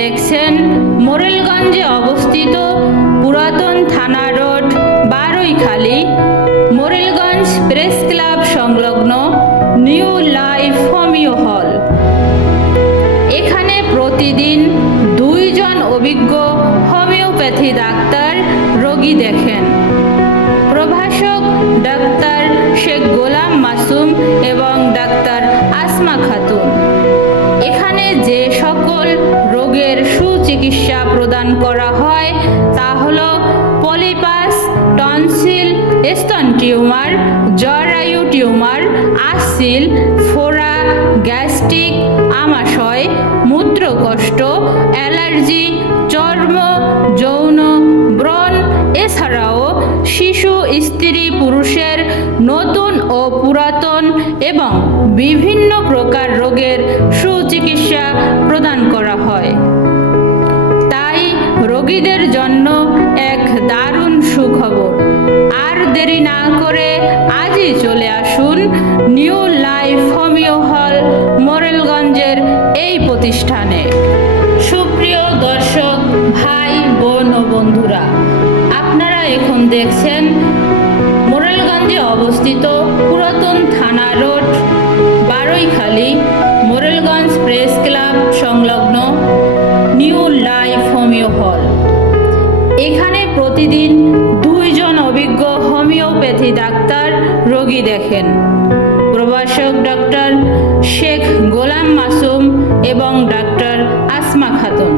দেখছেন মোরেলগঞ্জে অবস্থিত পুরাতন থানা road Baraikhali Morrelganj press club সংলগ্ন নিউ লাইফ হোমিও হল। এখানে প্রতিদিন 2 জন অভিজ্ঞ হোমিওপ্যাথি ডাক্তার রোগী দেখেন। প্রভাষক ডাক্তার শেখ গোলাম মাসুম এবং ডাক্তার আসমা খাতুন। এখানে যে সকল রোগের সুচিকিৎসা প্রদান করা হয় তা হল পলিপাস, টনসিল, স্তন টিউমার, জরায়ু টিউমার, আসিল, ফোড়া, গ্যাস্ট্রিক, আমাশয়, মূত্রকষ্ট, অ্যালার্জি, চর্ম, যৌন, ব্রণ, এছাড়াও শিশু, স্ত্রী, পুরুষের নতুন ও পুরাতন এবং বিভিন্ন প্রকার রোগের সুচিকিৎসা প্রদান করা হয়। তাই রোগীদের জন্য এক দারুণ সুখবর। আর দেরি না করে আজই চলে আসুন নিউ লাইফ হোমিও হল মোরেলগঞ্জের এই প্রতিষ্ঠানে। সুপ্রিয় দর্শক ভাই, বোন ও বন্ধুরা, আপনারা এখন দেখছেন মোরেলগঞ্জে অবস্থিত পুরাতন থানা road Baraikhali Morrelganj press club সংলগ্ন নিউ লাইফ হোমিও হল। এখানে প্রতিদিন 2 জন অভিজ্ঞ হোমিওপ্যাথি ডাক্তার রোগী দেখেন। প্রভাষক ডাক্তার শেখ গোলাম মাসুম এবং ডাক্তার আসমা খাতুন।